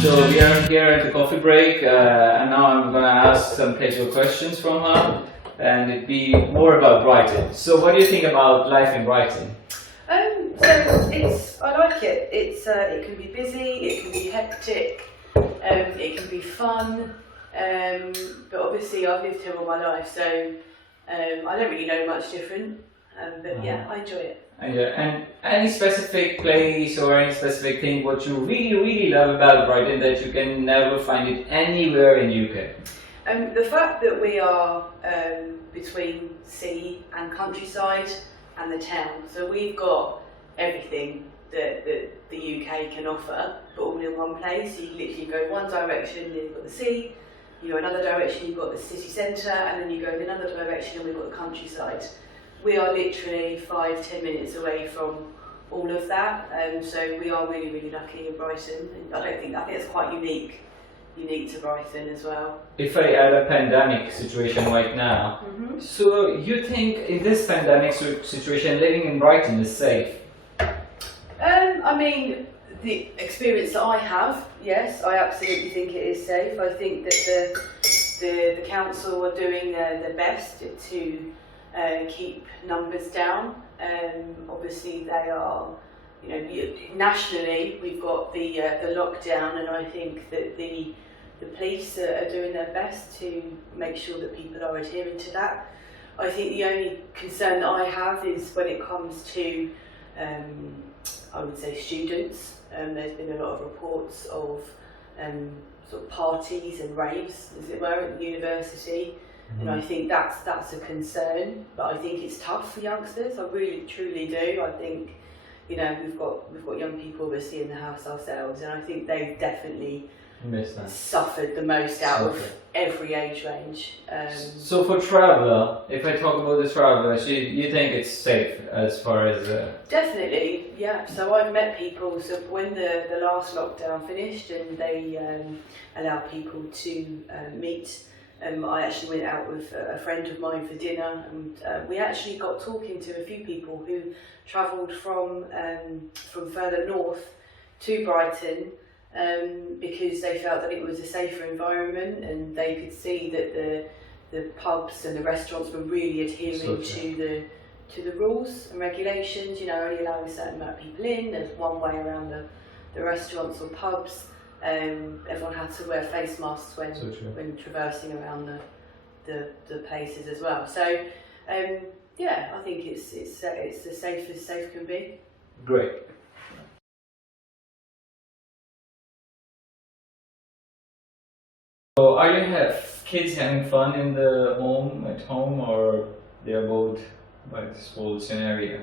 So we are here at the coffee break, and now I'm going to ask some casual questions from her, and it'd be more about Brighton. So what do you think about life in Brighton? I like it. It can be busy, it can be hectic, it can be fun, but obviously I've lived here all my life, so I don't really know much different, but yeah, I enjoy it. And any specific place or any specific thing what you really love about Brighton that you can never find it anywhere in UK? The fact that we are between sea and countryside and the town, so we've got everything that the UK can offer, but all in one place. So you literally go one direction, you've got the sea, you go another direction, you've got the city centre, and then you go in another direction and we've got the countryside. We are literally 5-10 minutes away from all of that, so we are really lucky in Brighton. And I think it's quite unique to Brighton as well. If I add a pandemic situation right now, so you think in this pandemic situation living in Brighton is safe? I mean, the experience that I have, yes, I absolutely think it is safe. I think that the council are doing their best to keep numbers down. Obviously they are, nationally we've got the lockdown, and I think that the police are doing their best to make sure that people are adhering to that. I think the only concern that I have is when it comes to I would say students. There's been a lot of reports of sort of parties and raves, as it were, at the university. And I think that's a concern, but I think it's tough for youngsters. I really truly do. I think we've got young people we're seeing in the house ourselves, and I think they've definitely suffered the most out of every age range. So for traveller, if I talk about the travellers, you think it's safe as far as Definitely, yeah. So I've met people. So when the last lockdown finished and they allowed people to meet. I actually went out with a friend of mine for dinner, and we actually got talking to a few people who travelled from further north to Brighton because they felt that it was a safer environment, and they could see that the pubs and the restaurants were really adhering to the rules and regulations. Only allowing a certain amount of people in. There's one way around the restaurants or pubs. Everyone had to wear face masks when traversing around the places as well. So yeah, I think it's as safe as safe can be. Great. So are you kids having fun in the at home, or they're both by this whole scenario?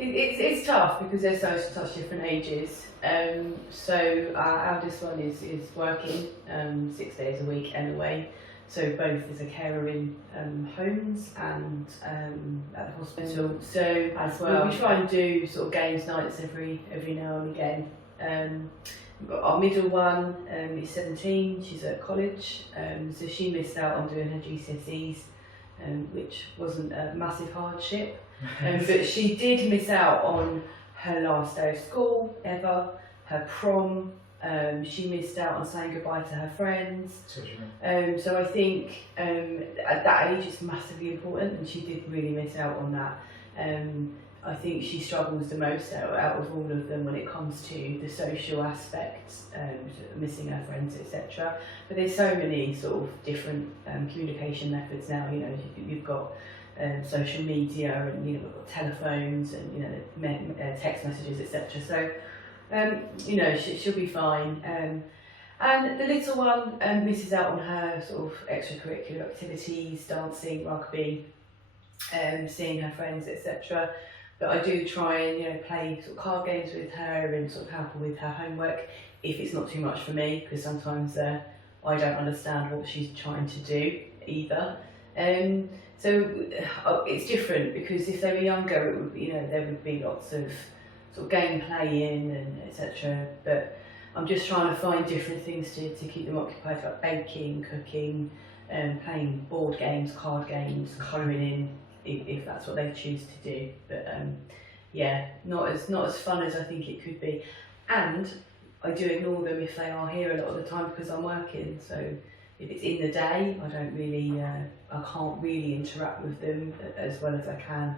It's tough because they're such different ages. So our eldest one is working 6 days a week anyway. So both as a carer in homes and at the hospital. So as well, we try and do sort of games nights every now and again. We've got our middle one is 17. She's at college, so she missed out on doing her GCSEs, which wasn't a massive hardship. But she did miss out on her last day of school ever, her prom. She missed out on saying goodbye to her friends. So I think at that age it's massively important, and she did really miss out on that. I think she struggles the most out of all of them when it comes to the social aspects, missing her friends, etc. But there's so many sort of different communication methods now. You've got social media, and we've got telephones, and text messages, etc. So she'll be fine. And the little one misses out on her sort of extracurricular activities, dancing, rugby, seeing her friends, etc. But I do try and play sort of card games with her and sort of help her with her homework if it's not too much for me, because sometimes I don't understand what she's trying to do either. So it's different, because if they were younger, it would there would be lots of sort of game playing and etc. But I'm just trying to find different things to keep them occupied, like baking, cooking, playing board games, card games, colouring in, if that's what they choose to do. But yeah, not as fun as I think it could be. And I do ignore them if they are here a lot of the time because I'm working. So if it's in the day, I can't really interact with them as well as I can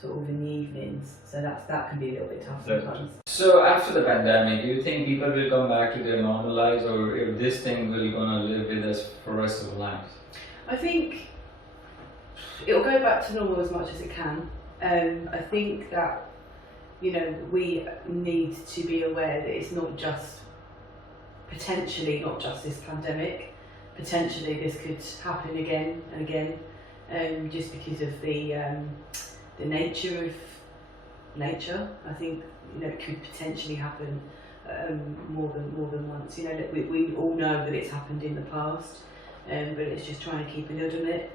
sort of in the evenings. So that can be a little bit tough sometimes. So after the pandemic, do you think people will come back to their normal lives, or if this thing will gonna live with us for the rest of our lives? I think it'll go back to normal as much as it can. I think that, you know, we need to be aware that it's not just, potentially not just this pandemic. Potentially this could happen again and again, just because of the nature of nature. I think, you know, it could potentially happen more than once. You know, we all know that it's happened in the past, but it's just trying to keep a lid on it.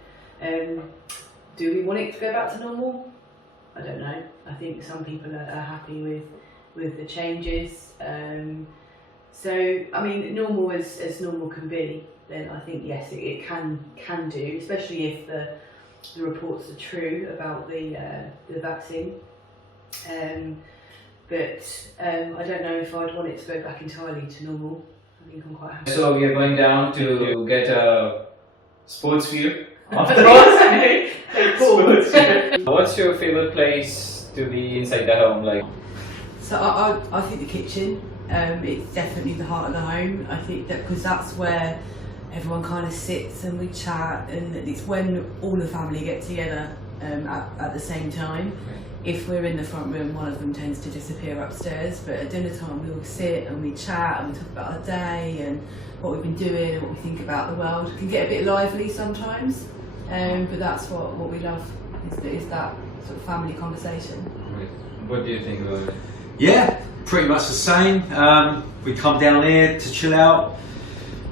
Do we want it to go back to normal? I don't know. I think some people are happy with the changes. So I mean, normal as normal can be, then I think yes, it can do, especially if the reports are true about the vaccine. But I don't know if I'd want it to go back entirely to normal. I think I'm quite happy. So we are going down to get a sports view afterwards. What's your favorite place to be inside the home like? So I think the kitchen. It's definitely the heart of the home. I think that because that's where everyone kind of sits and we chat, and it's when all the family get together at the same time. If we're in the front room, one of them tends to disappear upstairs, but at dinner time we all sit and we chat and we talk about our day and what we've been doing and what we think about the world. It can get a bit lively sometimes, but that's what we love, is that sort of family conversation. What do you think about it? Yeah, pretty much the same. We come down here to chill out,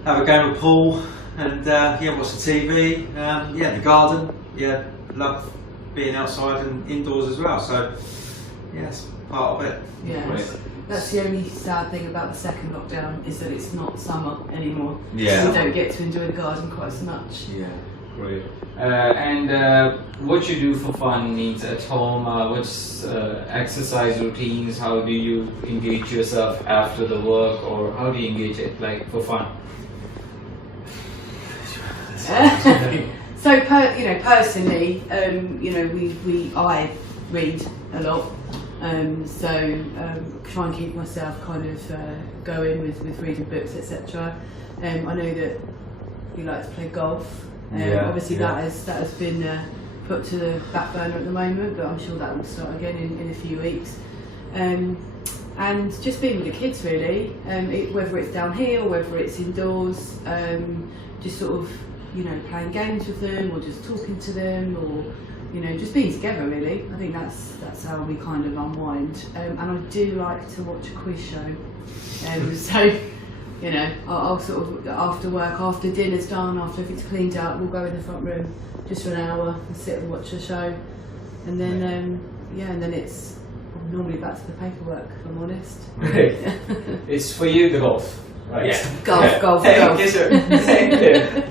have a game of pool, and watch the TV. The garden. Yeah, love being outside and indoors as well. So yeah, it's part of it. Yeah, that's the only sad thing about the second lockdown, is that it's not summer anymore. Yeah, so we don't get to enjoy the garden quite so much. Yeah, great. And what you do for fun means at home, what's exercise routines, how do you engage yourself after the work, or how do you engage it, like, for fun? So personally, I read a lot, try and keep myself kind of going with reading books, etc. I know that you like to play golf. Obviously that has been put to the back burner at the moment, but I'm sure that will start again in a few weeks. And just being with the kids really, whether it's down here or whether it's indoors, just sort of, playing games with them, or just talking to them, or just being together really. I think that's how we kind of unwind. And I do like to watch a quiz show. I'll sort of, after work, after dinner's done, after everything's cleaned up, we'll go in the front room just for an hour and sit and watch a show, and then and then it's normally back to the paperwork, if I'm honest. Right. It's for you the golf, right? Yeah. Golf. Yes, sir. Thank you.